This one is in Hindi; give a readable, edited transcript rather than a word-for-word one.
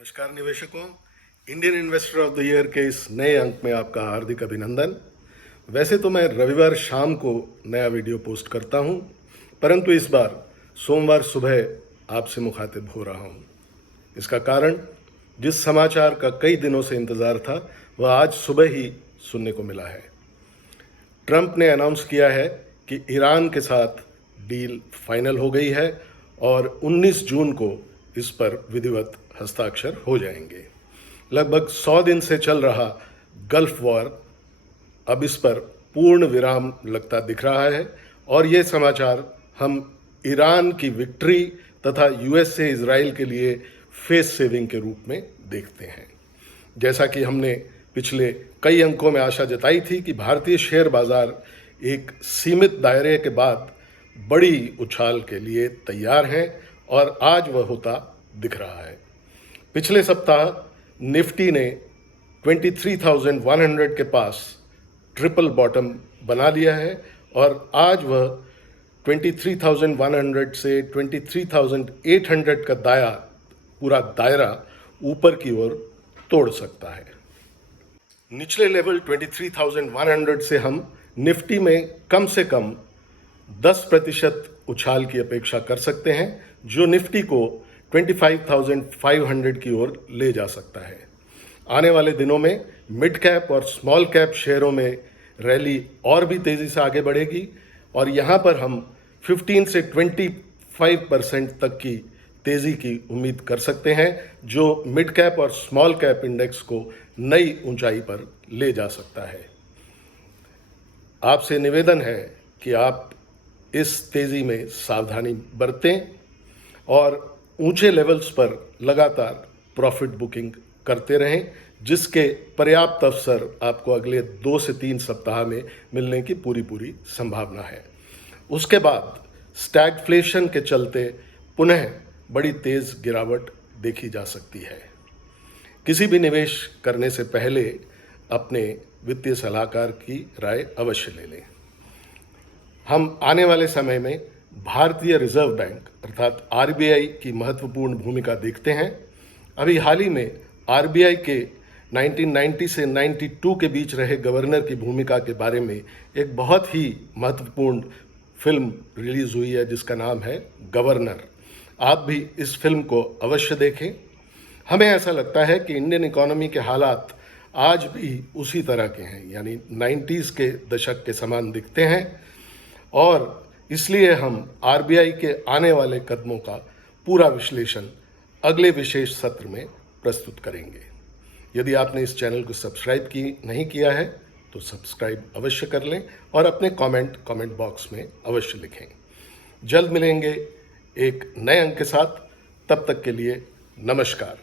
नमस्कार निवेशकों, Indian investor of the year के इस नए अंक में आपका हार्दिक अभिनंदन। वैसे तो मैं रविवार शाम को नया वीडियो पोस्ट करता हूं, परंतु इस बार सोमवार सुबह आपसे मुखातिब हो रहा हूं। इसका कारण जिस समाचार का कई दिनों से इंतज़ार था वह आज सुबह ही सुनने को मिला है। ट्रंप ने अनाउंस किया है कि ईरान के साथ डील फाइनल हो गई है और 19 जून को इस पर विधिवत हस्ताक्षर हो जाएंगे। लगभग 100 दिन से चल रहा गल्फ वॉर अब इस पर पूर्ण विराम लगता दिख रहा है और ये समाचार हम ईरान की विक्ट्री तथा यूएस से इजराइल के लिए फेस सेविंग के रूप में देखते हैं। जैसा कि हमने पिछले कई अंकों में आशा जताई थी कि भारतीय शेयर बाजार एक सीमित दायरे के बाद बड़ी उछाल के लिए तैयार हैं और आज वह होता दिख रहा है। पिछले सप्ताह निफ्टी ने 23,100 के पास ट्रिपल बॉटम बना लिया है और आज वह 23,100 से 23,800 का पूरा दायरा ऊपर की ओर तोड़ सकता है। निचले लेवल 23,100 से हम निफ्टी में कम से कम 10% उछाल की अपेक्षा कर सकते हैं, जो निफ्टी को 25,500 की ओर ले जा सकता है। आने वाले दिनों में मिड कैप और स्मॉल कैप शेयरों में रैली और भी तेज़ी से आगे बढ़ेगी और यहाँ पर हम 15 से 25% तक की तेज़ी की उम्मीद कर सकते हैं, जो मिड कैप और स्मॉल कैप इंडेक्स को नई ऊंचाई पर ले जा सकता है। आपसे निवेदन है कि आप इस तेज़ी में सावधानी बरतें और ऊंचे लेवल्स पर लगातार प्रॉफिट बुकिंग करते रहें, जिसके पर्याप्त अवसर आपको अगले 2 से 3 सप्ताह में मिलने की पूरी संभावना है। उसके बाद स्टैगफ्लेशन के चलते पुनः बड़ी तेज़ गिरावट देखी जा सकती है। किसी भी निवेश करने से पहले अपने वित्तीय सलाहकार की राय अवश्य ले लें। हम आने वाले समय में भारतीय रिजर्व बैंक अर्थात आरबीआई की महत्वपूर्ण भूमिका देखते हैं। अभी हाल ही में आरबीआई के 1990 से 92 के बीच रहे गवर्नर की भूमिका के बारे में एक बहुत ही महत्वपूर्ण फिल्म रिलीज़ हुई है जिसका नाम है गवर्नर। आप भी इस फिल्म को अवश्य देखें। हमें ऐसा लगता है कि इंडियन इकोनॉमी के हालात आज भी उसी तरह के हैं, यानी 90s के दशक के समान दिखते हैं और इसलिए हम आरबीआई के आने वाले कदमों का पूरा विश्लेषण अगले विशेष सत्र में प्रस्तुत करेंगे। यदि आपने इस चैनल को सब्सक्राइब नहीं किया है तो सब्सक्राइब अवश्य कर लें और अपने कमेंट बॉक्स में अवश्य लिखें। जल्द मिलेंगे एक नए अंक के साथ, तब तक के लिए नमस्कार।